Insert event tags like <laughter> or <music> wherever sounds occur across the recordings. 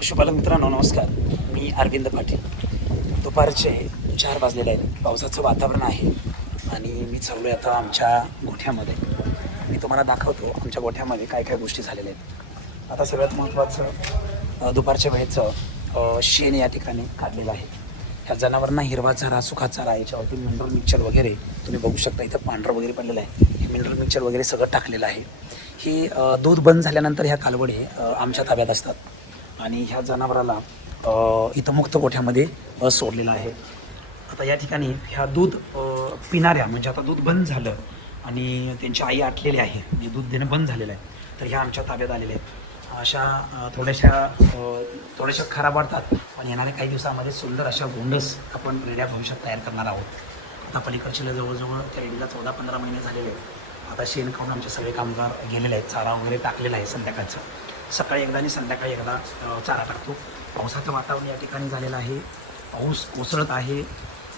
पशुपालक मित्रांनो नमस्कार. मी अरविंद पाटील. दुपारचे चार वाजलेले आहेत. पावसाचं वातावरण आहे आणि मी चाललो आहे आता आमच्या गोठ्यामध्ये. मी तुम्हाला दाखवतो आमच्या गोठ्यामध्ये काय काय गोष्टी झालेल्या आहेत. आता सगळ्यात महत्त्वाचं दुपारच्या वेळेचं शेण या ठिकाणी काढलेलं आहे. ह्या जनावरांना हिरवा चारा सुखा चारा याच्यावरती मिनरल मिक्सर वगैरे तुम्ही बघू शकता. इथं पांढरं वगैरे पडलेलं आहे. हे मिनरल मिक्सर वगैरे सगळं टाकलेलं आहे. ही दूध बंद झाल्यानंतर ह्या कालवडे आमच्या ताब्यात असतात. आणि ह्या जनावराला इथं मुक्त गोठ्यामध्ये सोडलेलं आहे. आता या ठिकाणी ह्या दूध पिणाऱ्या म्हणजे आता दूध बंद झालं आणि त्यांची आई आटलेली आहे म्हणजे दूध देणं बंद झालेलं आहे तर ह्या आमच्या ताब्यात आलेल्या आहेत. अशा थोड्याशा थोड्याशा खराब वाटतात पण येणाऱ्या काही दिवसामध्ये सुंदर अशा गोंडस आपण रेड्या भविष्यात तयार करणार आहोत. आता पलीकडच्या जवळजवळ त्या रेडीला चौदा पंधरा महिने झालेले आहेत. आता शेण खाऊन आमचे सगळे कामगार गेलेले आहेत चारा वगैरे टाकलेला आहे संध्याकाळचं. सकाळी एकदा आणि संध्याकाळी एकदा चारा टाकतो पावसाचं वातावरण या ठिकाणी झालेलं आहे. पाऊस कोसळत आहे.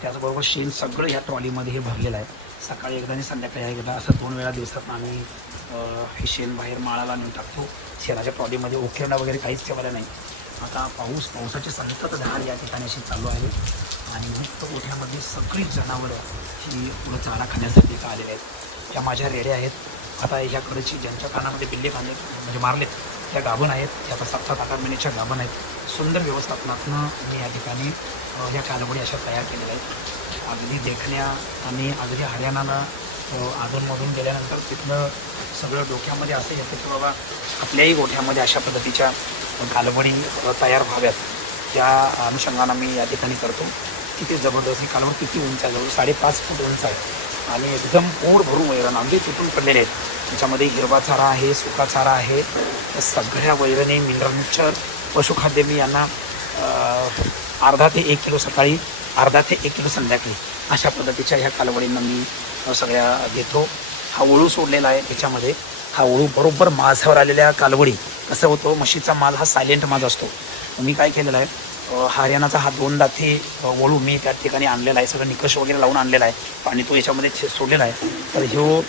त्याचबरोबर शेण सगळं या ट्रॉलीमध्ये हे भरलेलं आहे. सकाळी एकदा आणि संध्याकाळी एकदा असं दोन वेळा दिवसात आम्ही हे शेण बाहेर माळाला नेऊन टाकतो. शेणाच्या ट्रॉलीमध्ये उखेरणं वगैरे काहीच ठेवायला नाही. आता पाऊस पावसाची संततधार या ठिकाणी अशी चालू आहे. आणि मुक्त ओठ्यामध्ये सगळी जनावरं ही पुढं चारा खाण्यासाठी का आलेले आहेत. या माझ्या रेड्या आहेत. आता ह्याकडची ज्यांच्या कानामध्ये बिल्ले खाल्ले म्हणजे मारलेत त्या गाभण आहेत त्या आता सात सात आठ आठ महिन्याच्या गाभण आहेत. सुंदर व्यवस्थापनातनं मी या ठिकाणी या ह्या कालवडी अशा तयार केलेल्या आहेत. अगदी देखण्या आणि अगदी हरियाणाला अ, अधूनमधून गेल्यानंतर तिथनं सगळं डोक्यामध्ये असं येतं की बाबा आपल्याही गोठ्यामध्ये अशा पद्धतीच्या कालवडी तयार व्हाव्यात. त्या अनुषंगानं मी या ठिकाणी करतो. किती जबरदस्त ही कालवड किती उंच आहे? जवळ साडेपाच फूट उंच आहे. आणि एकदम ओढ भरून वैरण अगदी तुटून पडलेले आहेत. त्याच्यामध्ये हिरवा चारा आहे सुका चारा आहे. या सगळ्या वैरणे मिनरल पशुखाद्य मी यांना अर्धा ते एक किलो सकाळी अर्धा ते एक किलो संध्याकाळी अशा पद्धतीच्या ह्या कालवडींना मी सगळ्या घेतो हा वळू सोडलेला आहे त्याच्यामध्ये. हा वळू बरोबर माझावर आलेल्या कालवडी. कसं होतं म्हशीचा माल हा सायलेंट माज असतो. मी काय केलेला आहे हरियाणाचा हा दोन दाते अ, वळू मी त्या ठिकाणी आणलेला आहे. सगळं निकष वगैरे लावून आणलेला आहे. आणि तो याच्यामध्ये सोडलेला आहे. तर ह्यो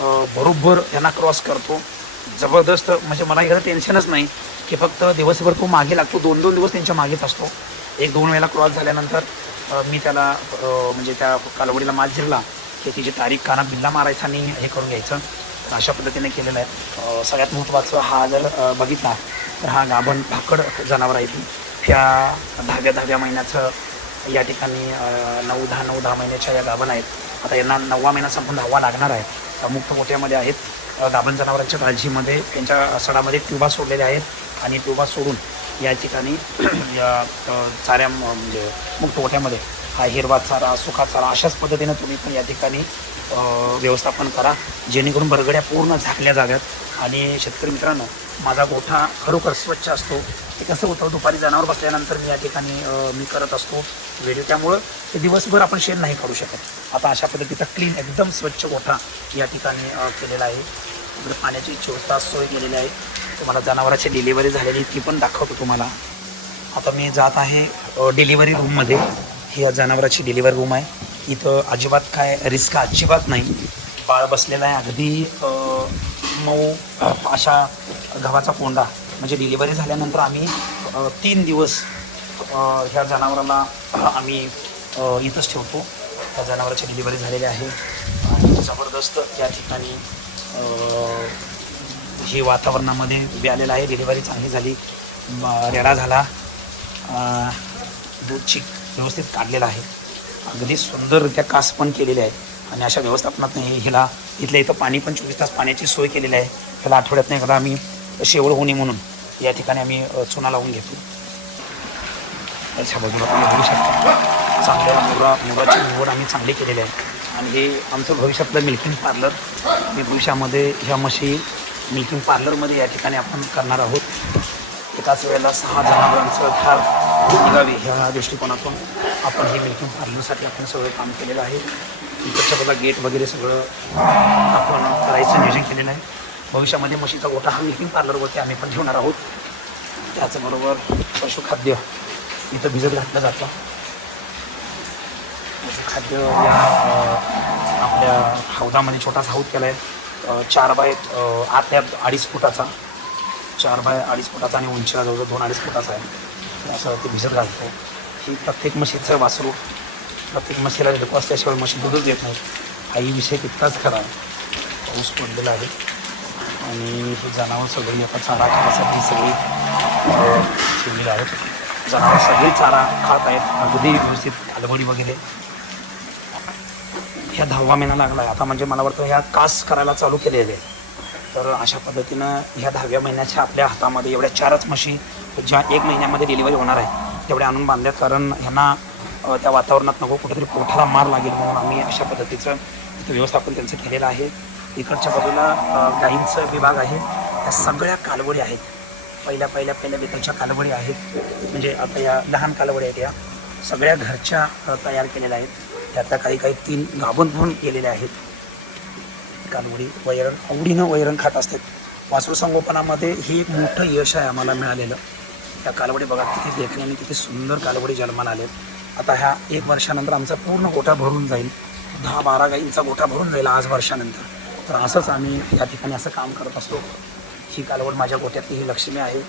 बरोबर यांना क्रॉस करतो. जबरदस्त म्हणजे मला एखादं टेन्शनच नाही की फक्त दिवसभर तो मागे लागतो. दोन दोन दिवस त्यांच्या मागेच असतो. एक दोन वेळेला क्रॉस झाल्यानंतर मी त्याला म्हणजे त्या कालवडीला मात झिरला की तिची तारीख काना बिल्ला मारायचा आणि हे करून घ्यायचं. अशा पद्धतीने केलेलं आहे. सगळ्यात महत्त्वाचं हा जर बघितला तर हा गाभण भाकड जनावर आहे ती. ह्या दहाव्या दहाव्या महिन्याचं या ठिकाणी नऊ दहा नऊ दहा महिन्याच्या या गाभण आहेत. आता यांना नववा महिना संपून दहावा लागणार आहे. मुक्त मोठ्यामध्ये आहेत गाभण जनावरांच्या काळजीमध्ये त्यांच्या सडामध्ये ट्युबा सोडलेल्या आहेत आणि ट्युबा सोडून या ठिकाणी <clears throat> चाऱ्या म्हणजे मुक्त मोठ्यामध्ये हिरवा चारा सुखा चारा अशाच पद्धतीनं तुम्ही पण या ठिकाणी व्यवस्थापन करा. जेणेकरून बरगड्या पूर्ण झाकल्या जाव्यात. आणि शेतकरी मित्रांनो माझा गोठा खरोखर स्वच्छ असतो. ते कसं होतं दुपारी जनावर बसल्यानंतर मी या ठिकाणी मी करत असतो व्हिडिओ त्यामुळं ते दिवसभर आपण शेण नाही काढू शकत. आता अशा पद्धतीचा क्लीन एकदम स्वच्छ गोठा या ठिकाणी केलेला आहे. इकडे पाण्याची चोवीस तास सोय केलेली आहे. तुम्हाला जनावराची डिलिव्हरी झालेली ती पण दाखवतो तुम्हाला. आता मी जात आहे डिलिव्हरी रूममध्ये ही या जनावराची डिलिव्हरी रूम आहे. इथं अजिबात काय रिस्क अजिबात नाही. बाळ बसलेला आहे अगदी मऊ अशा गव्हाचा कोंडा. म्हणजे डिलिव्हरी झाल्यानंतर आम्ही तीन दिवस ह्या जनावराला आम्ही इथंच ठेवतो. त्या जनावराची डिलिव्हरी झालेली आहे. आणि जबरदस्त त्या ठिकाणी हे वातावरणामध्ये उभी आलेलं आहे. डिलिव्हरी चांगली झाली. रेडा झाला. दूधची दूध चिक व्यवस्थित काढलेलं आहे. अगदी सुंदररित्या कास पण केलेले आहे आणि अशा व्यवस्थापनात हे हिला इथल्या इथं पाणी पण चोवीस तास पाण्याची सोय केलेली आहे. ह्याला आठवड्यात एकदा आम्ही शेवळ होणे म्हणून या ठिकाणी आम्ही चुना लावून घेतो. त्याच्या बाजूला तुम्ही बघू शकता. चांगल्या मुला मुलाची निवड आम्ही चांगली केलेली आहे. आणि हे आमचं भविष्यातलं मिल्किंग पार्लर हे भविष्यामध्ये ह्या म्हशी मिल्किंग पार्लरमध्ये या ठिकाणी आपण करणार आहोत. एकाच वेळेला सहा जणांचं फार निघावी ह्या दृष्टिकोनातून आपण हे मिल्किंग पार्लरसाठी आपण सगळं काम केलेलं आहे. त्याच्याबद्दल गेट वगैरे सगळं आपण करायचं नियोजन केलेलं आहे. भविष्यामध्ये म्हशीचा गोठा हा मिल्किंग पार्लरवरती आम्ही पण ठेवणार आहोत. त्याचबरोबर पशुखाद्य इथं भिजत घातलं जातं. पशुखाद्य या आपल्या हौदामध्ये छोटासा हौद केला आहे चार बाय आतल्या अडीच फुटाचा. चार बाय अडीच फुटाचा आणि उंचीला जवळजवळ दोन अडीच फुटाचा आहे. असं ते भिजत घालतो. ही प्रत्येक म्हशीचं वासरू प्रत्येक म्हशीला ढेको असल्याशिवाय म्हशी दूधच देत नाही हाही विषय तितकाच खरा पाऊस पडलेला आहे. आणि ही जनावर सगळी आता चारा खाण्यासाठी सगळी अ, ठेवलेली आहेत. जनावर सगळी चारा खात आहेत. अगदी व्यवस्थित कालवडी वगैरे. ह्या दहावा महिना लागला आहे. आता म्हणजे मला वाटतं ह्या कास करायला चालू केलेले आहे तर अशा पद्धतीनं ह्या दहाव्या महिन्याच्या आपल्या हातामध्ये एवढ्या चारच म्हशी ज्या एक महिन्यामध्ये डिलिव्हरी होणार आहे तेवढ्या आणून बांधल्यात कारण ह्यांना त्या वातावरणात नको कुठेतरी पोठाला मार लागेल म्हणून आम्ही अशा पद्धतीचं इथं व्यवस्थापन त्यांचं केलेलं आहे. इकडच्या बाजूला गाईंचं विभाग आहे. त्या सगळ्या कालवडी आहेत. पहिल्या पहिल्या पहिल्या बेताच्या कालवडी आहेत. म्हणजे आता या लहान कालवडी आहेत या. सगळ्या घरच्या तयार केलेल्या आहेत. त्यातल्या काही काही तीन गाभण म्हणून केलेल्या आहेत. कालवडी वैरण आवडीनं वैरण खात असतात वासरू संगोपनामध्ये हे एक मोठं यश आहे आम्हाला मिळालेलं. त्या कालवडी बघा किती देखण्याने किती सुंदर कालवडी जन्माला आलेत. आता ह्या एक वर्षानंतर आमचा पूर्ण गोठा भरून जाईल. दहा बारा गाईंचा गोठा भरून जाईल आज वर्षानंतर. तर असंच आम्ही या ठिकाणी असं काम करत असतो. ही कालवड माझ्या गोठ्यातली ही लक्ष्मी आहे.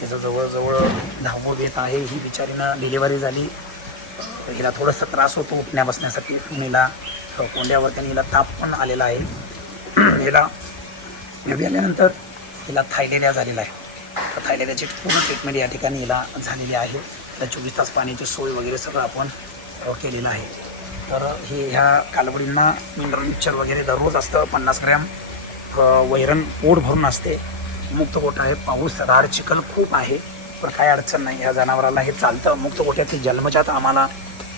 तिचं जवळजवळ धावो देत आहे. ही बिचारीनं डिलिव्हरी झाली. हिला थोडासा त्रास होतो उठण्या बसण्यासाठी हिला कोंड्यावर त्यांनी हिला ताप पण आलेला आहे. <clears throat> हिला नवी आल्यानंतर हिला थायलेरिया झालेला आहे. तर थायलेरियाची पूर्ण ट्रीटमेंट या ठिकाणी हिला झालेली आहे. त्या चोवीस तास पाण्याची सोय वगैरे सगळं आपण केलेलं आहे. तर हे ह्या कालवडींना मिनरल मिक्सर वगैरे दररोज असतं. पन्नास ग्रॅम वैरण पोट भरून असते. मुक्त गोठा आहे. पाऊस रार चिखल खूप आहे. पण काही अडचण नाही. ह्या जनावराला हे चालतं. मुक्त गोठ्यातील जन्मजात आम्हाला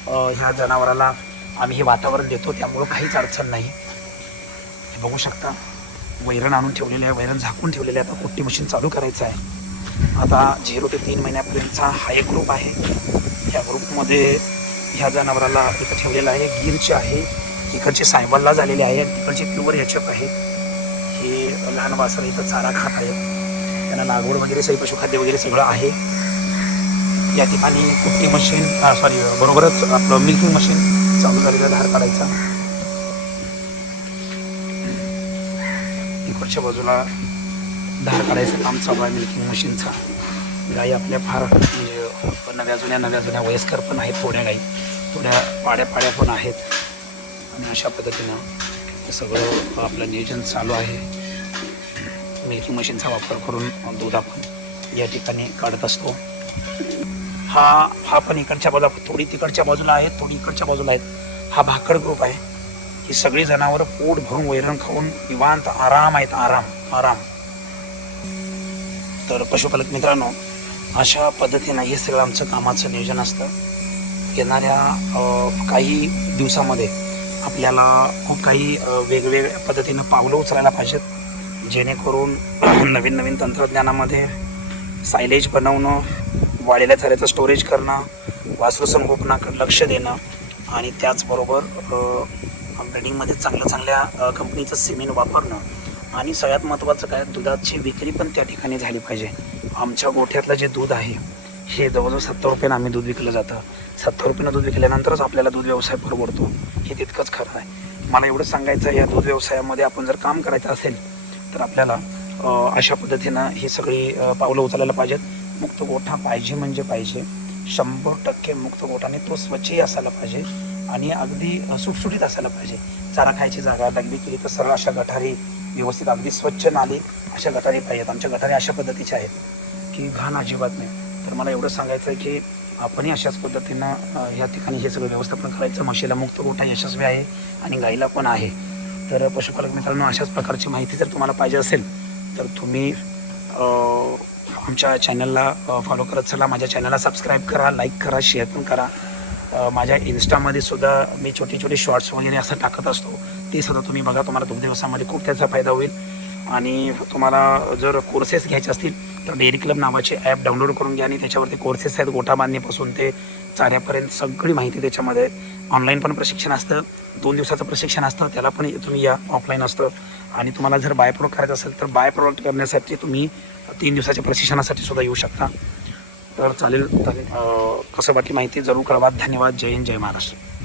ह्या जनावराला आम्ही हे वातावरण देतो. त्यामुळं काहीच अडचण नाही. बघू शकता. वैरण आणून ठेवलेलं आहे वैरण झाकून ठेवलेलं आहे. आता कुट्टी मशीन चालू करायचं आहे. आता झिरो ते तीन महिन्यापर्यंतचा हा एक ग्रुप आहे. ह्या ग्रुपमध्ये ह्या जनावराला इथं ठेवलेलं आहे. गिरचे आहे इकडचे सायबलला झालेले आहे तिकडचे प्युअर याचक आहे. हे लहान वासर इथं चारा खात आहेत त्यांना लागवड वगैरे सही पशुखाद्य वगैरे सगळं आहे. या ठिकाणी कुट्टी मशीन सॉरी बरोबरच आपलं मिल्किंग मशीन चालू झालेलं धार काढायचा. इकडच्या बाजूला धार काढायचं काम चालू आहे मिल्किंग मशीनचा गाई आपल्या फार म्हणजे नव्या जुन्या नव्या जुन्या वयस्कर पण आहेत थोड्या गाई. थोड्या पाड्या पाड्या पण आहेत. आणि अशा पद्धतीनं सगळं आपलं नियोजन चालू आहे. मिल्किंग मशीनचा वापर करून दूध आपण या ठिकाणी काढत असतो. हा हा पण इकडच्या बाजूला थोडी तिकडच्या बाजूला आहे थोडी इकडच्या बाजूला आहेत. हा भाकड ग्रुप आहे. ही सगळी जनावरं पोट भरून वैरण खाऊन निवांत आराम आहेत आराम आराम. तर पशुपालक मित्रांनो अशा पद्धतीनं हे सगळं आमचं कामाचं नियोजन असतं. येणाऱ्या काही दिवसामध्ये आपल्याला खूप काही वेगवेगळ्या पद्धतीनं पावलं उचलायला पाहिजेत. जेणेकरून <clears throat> नवीन नवीन तंत्रज्ञानामध्ये सायलेज बनवणं वाढलेल्या चाऱ्याचं स्टोरेज करणं वासरू संगोपनाकडे लक्ष देणं आणि त्याचबरोबर ब्रिडिंगमध्ये चांगल्या चांगल्या कंपनीचं सिमेंट वापरणं आणि सगळ्यात महत्त्वाचं काय दुधाची विक्री पण त्या ठिकाणी झाली पाहिजे. आमच्या गोठ्यातलं जे दूध आहे हे जवळजवळ सत्तर रुपयानं आम्ही दूध विकलं जातं. सत्तर रुपयानं दूध विकल्यानंतरच आपल्याला दूध व्यवसाय परवडतो. हे तितकंच खरं आहे. मला एवढंच सांगायचं या दूध व्यवसायामध्ये आपण जर काम करायचं असेल तर आपल्याला अशा पद्धतीनं ही सगळी पावलं उचलायला पाहिजेत. मुक्त गोठा पाहिजे म्हणजे पाहिजे. शंभर टक्के मुक्त गोठाने तो स्वच्छही असायला पाहिजे. आणि अगदी सुटसुटीत असायला पाहिजे. चारा खायची जागा लागली केली तर सरळ अशा गटारी व्यवस्थित अगदी स्वच्छ नाली अशा गटारी पाहिजेत. आमच्या गटारी अशा पद्धतीच्या आहेत की घाण अजिबात नाही. तर मला एवढं सांगायचं आहे की आपणही अशाच पद्धतीनं या ठिकाणी हे सगळं व्यवस्थापन करायचं. म्हशीला मुक्त गोठा यशस्वी आहे आणि गाईला पण आहे. तर पशुपालक मित्रांनो अशाच प्रकारची माहिती जर तुम्हाला पाहिजे असेल तर तुम्ही आमच्या चॅनलला फॉलो करत चला. माझ्या चॅनलला सबस्क्राईब करा लाईक करा शेअर पण करा. माझ्या इन्स्टामध्ये सुद्धा मी छोटे छोटे शॉर्ट्स वगैरे असं टाकत असतो. ते सुद्धा तुम्ही बघा तुम्हाला दोन दिवसामध्ये खूप त्याचा फायदा होईल. आणि तुम्हाला जर कोर्सेस घ्यायचे असतील तर डेअरी क्लब नावाचे ॲप डाउनलोड करून घ्या आणि त्याच्यावरती कोर्सेस आहेत गोठा बांधणीपासून ते चाऱ्यापर्यंत सगळी माहिती त्याच्यामध्ये. ऑनलाईन पण प्रशिक्षण असतं दोन दिवसाचं प्रशिक्षण असतं त्याला पण तुम्ही या ऑफलाईन असतं. आणि तुम्हाला जर बाय प्रोडक्ट करायचं असेल तर बाय प्रोडक्ट करण्यासाठी तुम्ही तीन दिवसाच्या प्रशिक्षणासाठी सुद्धा येऊ शकता. तर चालेल. तर अं, कसं बाकी माहिती जरूर कळवा. धन्यवाद. जय हिंद जय महाराष्ट्र.